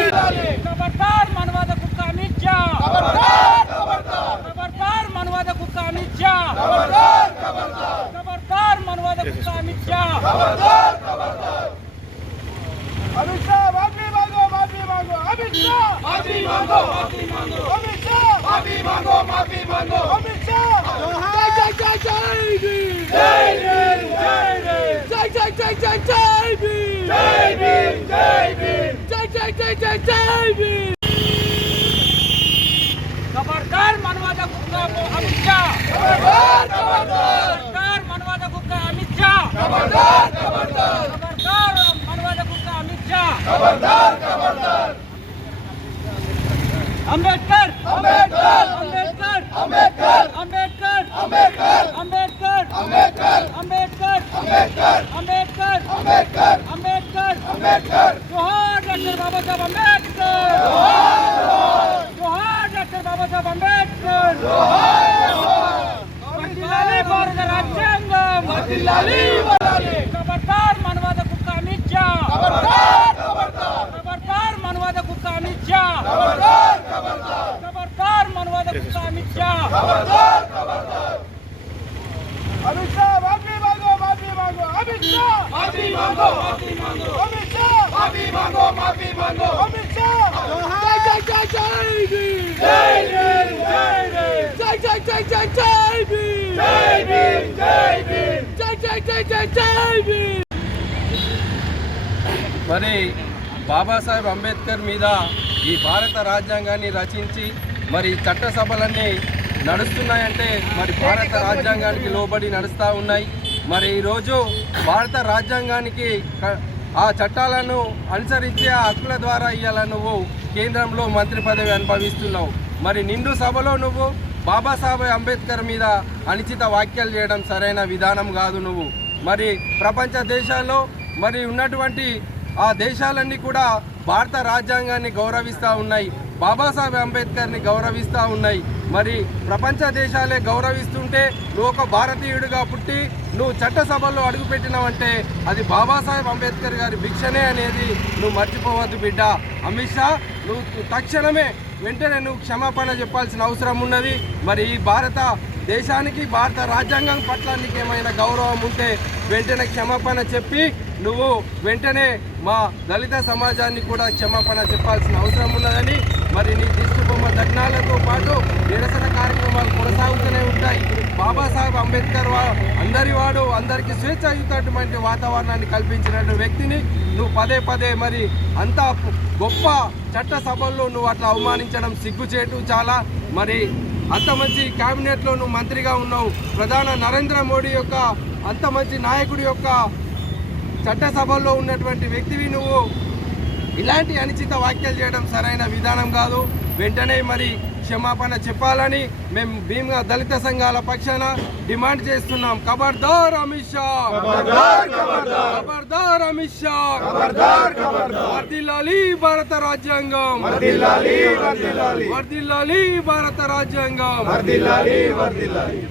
खबरदार मनवाद कुत्ता अमित शाह, खबरदार मनवाद कुत्ता अमित शाह, खबरदार मनवाद कुत्ता अमित शाह। अमित शाह माफी मांगो, माफी मांगो, अमित शाह माफी मांगो, माफी मांगो, अमित शाह माफी मांगो, माफी मांगो, अमित शाह। जय जय जय जय भीम, जय भीम, जय भीम, जय जय जय जय भीम, जय भीम, जय भीम, जय जय जय जय जय भीम। खबरदार मनवाद कुत्ता अमित शाह, खबरदार खबरदार, खबरदार मनवाद कुत्ता अमित शाह, खबरदार खबरदार, खबरदार मनवाद कुत्ता अमित शाह। खबरदार खबरदार। अंबेडकर अंबेडकर अंबेडकर अंबेडकर अंबेडकर अंबेडकर अंबेडकर अंबेडकर अंबेडकर अंबेडकर अंबेडकर अंबेडकर अंबेडकर अंबेडकर। जोहार डॉक्टर बाबा साहब अंबेडकर, जोहार डॉक्टर बाबा साहब अंबेडकर। वर्धिल्लाली భారత రాజ్యాంగం, वर्धिल्लाली वर्धिल्लाली। खबरदार मनवाद कुत्ता अमित शाह, खबरदार खबरदार, खबरदार मनवाद कुत्ता अमित शाह, खबरदार खबरदार, खबरदार मनवाद कुत्ता अमित शाह। खबरदार खबरदार। अमित शाह माफी मांगो, माफी मांगो, अमित शाह माफी मांगो, माफी मांगो, अमित शाह माफी मांगो, माफी मांगो, अमित शाह। जय जय जय जय भीम, जय भीम, जय भीम, जय जय जय जय जय भीम, जय भीम, जय भीम, जय जय जय जय जय भीम। మరి బాబాసాహెబ్ అంబేద్కర్ మీద ఈ భారత రాజ్యాంగాన్ని రచించి మరి చట్టసభలన్నీ నడుస్తున్నాయంటే మరి భారత రాజ్యాంగానికి లోబడి నడుస్తూ ఉన్నాయి. మరి ఈరోజు భారత రాజ్యాంగానికి ఆ చట్టాలను అనుసరించి ఆ హక్కుల ద్వారా ఇవాళ నువ్వు కేంద్రంలో మంత్రి పదవి అనుభవిస్తున్నావు. మరి నిండు సభలో నువ్వు బాబాసాహెబ్ అంబేద్కర్ మీద అనుచిత వ్యాఖ్యలు చేయడం సరైన విధానం కాదు. నువ్వు మరి ప్రపంచ దేశాల్లో మరి ఉన్నటువంటి ఆ దేశాలన్నీ కూడా భారత రాజ్యాంగాన్ని గౌరవిస్తూ ఉన్నాయి, బాబాసాహెబ్ అంబేద్కర్ని గౌరవిస్తూ ఉన్నాయి. మరి ప్రపంచ దేశాలే గౌరవిస్తుంటే నువ్వు ఒక భారతీయుడిగా పుట్టి నువ్వు చట్టసభల్లో అడుగుపెట్టినావంటే అది బాబాసాహెబ్ అంబేద్కర్ గారి భిక్షనే అనేది నువ్వు మర్చిపోవద్దు బిడ్డ. అమిత్ షా నువ్వు తక్షణమే వెంటనే నువ్వు క్షమాపణ చెప్పాల్సిన అవసరం ఉన్నది. మరి ఈ భారత దేశానికి భారత రాజ్యాంగం పట్ల నీకేమైనా గౌరవం ఉంటే వెంటనే క్షమాపణ చెప్పి నువ్వు వెంటనే మా దళిత సమాజాన్ని కూడా క్షమాపణ చెప్పాల్సిన అవసరం ఉన్నదని మరి నీ దిష్టిబొమ్మ దగ్నాలతో పాటు నిరసన కార్యక్రమాలు కొనసాగుతూనే ఉంటాయి. బాబాసాహెబ్ అంబేద్కర్ అందరి వాడు, అందరికీ స్వేచ్ఛాయుతటువంటి వాతావరణాన్ని కల్పించినటువంటి వ్యక్తిని నువ్వు పదే పదే మరి అంత గొప్ప చట్టసభల్లో నువ్వు అట్లా అవమానించడం సిగ్గుచేటు చాలా. మరి అంత మంచి క్యాబినెట్లో నువ్వు మంత్రిగా ఉన్నావు, ప్రధాన నరేంద్ర మోడీ యొక్క అంత మంచి నాయకుడి యొక్క చట్టసభల్లో ఉన్నటువంటి వ్యక్తివి నువ్వు ఇలాంటి అనుచిత వ్యాఖ్యలు చేయడం సరైన విధానం కాదు. వెంటనే మరి క్షమాపణ చెప్పాలని మేము భీమ్ దళిత సంఘాల పక్షాన డిమాండ్ చేస్తున్నాం. ఖబర్దార్ అమిత్ షా, ఖబర్దార్ అమిత్ షా, వర్ధిల్లాలి భారత రాజ్యాంగం, వర్ధిల్లాలి భారత రాజ్యాంగం.